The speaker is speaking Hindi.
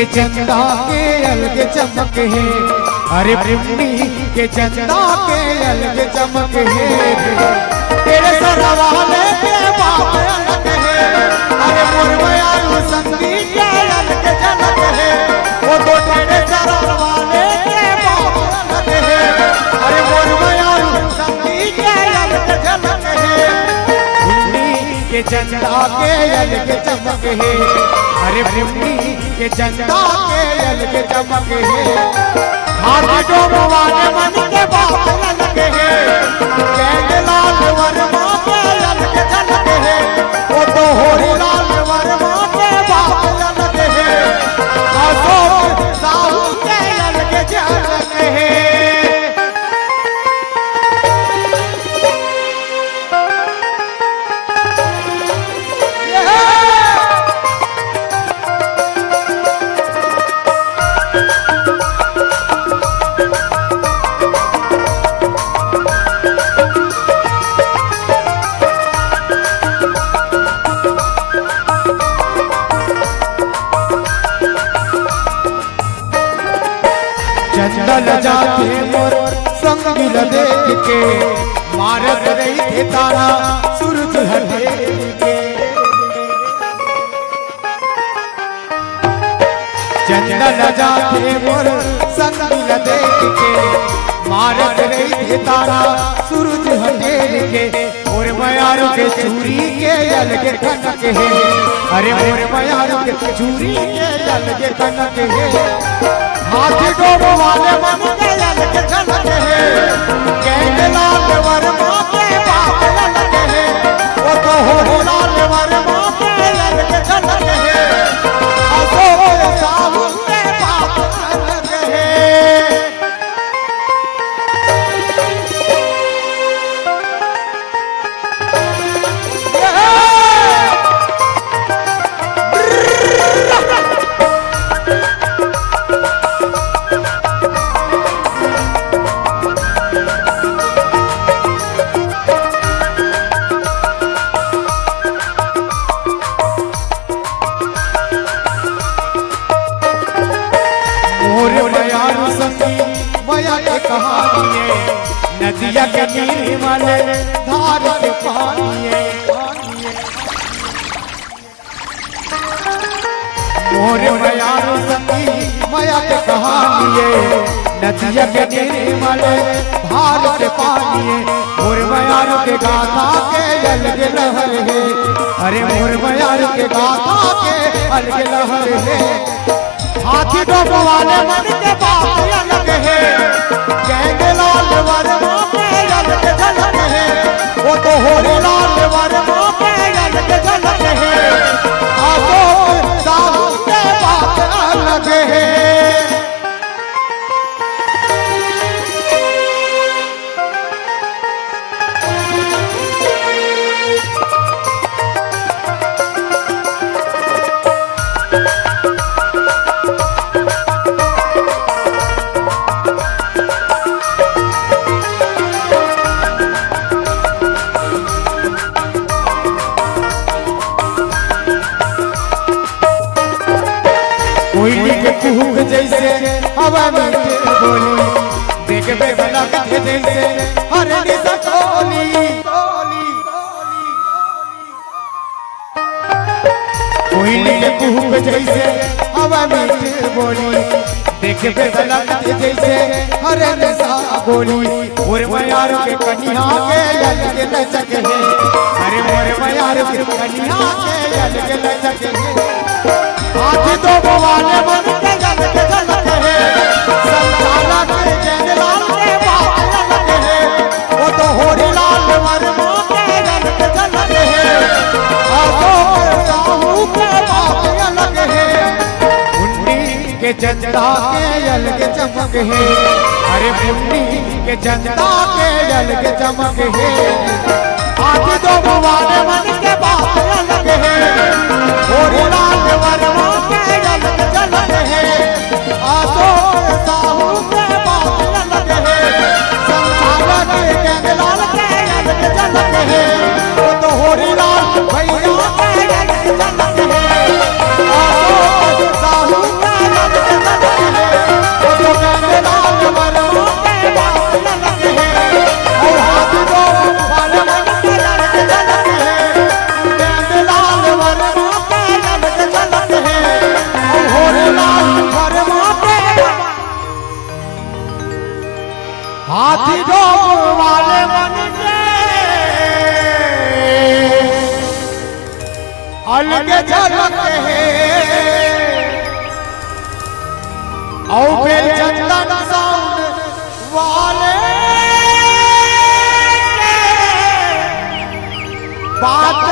के चंदा के अलग चमक है, अरे पिंडी के चंदा के अलग चमक है। तेरे सरवाले के बाप अलग है, अरे मुरमयारू संगीत के अलग झलक है। वो तो तेरे सरवाले के बाप अलग है, अरे मुरमयारू संगीत के अलग झलक है। पिंडी के चंदा के अलग चमक है, अरे पिंडी के चंदा के अलग चमक है। हाथी डोबो वाले मन के बाप अलग है, गैंग लाल वर्मा के अलग झलक है। वो तो होरी लाल वर्मा के बाप अलग है, अशोक साहू के अलग झलक है। चंदन जाते मोर संगिल देख के, मारत रही थे तारा सूरज हटेर के। चंदन जाते मोर संगिल देख के, मारत रही थे तारा सूरज हटेर के। मोर मयारू के चूड़ी के अलग कनक है, अरे मोर मयारू के चूड़ी के अलग कनक है। हाथी डोबो वाले मन के अलग झलक है, गैंग लाल वर्मा के बाप अलग है। वो तो हो लाल वर्मा के अलग झलक है, अशोक साहू के बाप अलग है। मया के कहानी है, नदिया के निर्मल धार के पानी है। मोर मयारू संगी मया के कहानी है, नदिया के निर्मल धार के पानी है। मोर मयारू के गाथा के अलग लहर है, अरे मोर मयारू के गाथा के अलग लहर है। हाथी डोबो वाले मन के बाप अलग है, गैंग लाल वर्मा के अलग झलक है। वो तो होरी लाल वर्मा के अलग झलक है, अशोक साहू के बाप अलग है। कोयली के कुहुक जैसे हवा में बोली, देखबे वाला के जैसे हरनी सकोली। कोयली के कुहुक जैसे हवा में बोली, देखबे वाला के जैसे हरनी सकोली। मोर मयारू के कन्या के अलग लचक है, अरे मोर मयारू के कन्या के अलग लचक है। हाथी डोबो वाले मन के अलग झलक है, संसाला के गैंग लाल के बाप अलग है। वो तो होरी लाल वर्मा के अलग झलक है, अशोक साहू के बाप अलग है। मुंडी के चंदा के अलग चमक है, अरे मुंडी के चंदा के अलग चमक है। हाथी डोबो वाले मन के बाप अलग है, होरी लाल वर्मा के अलग झलक है, अशोक साहू के बाप अलग है। संसाला के गैंग लाल के अलग झलक है, वो तो होरी लाल भैया के अलग झलक है, अशोक साहू के अलग झलक है और फिर चंदन साउंड वाले बात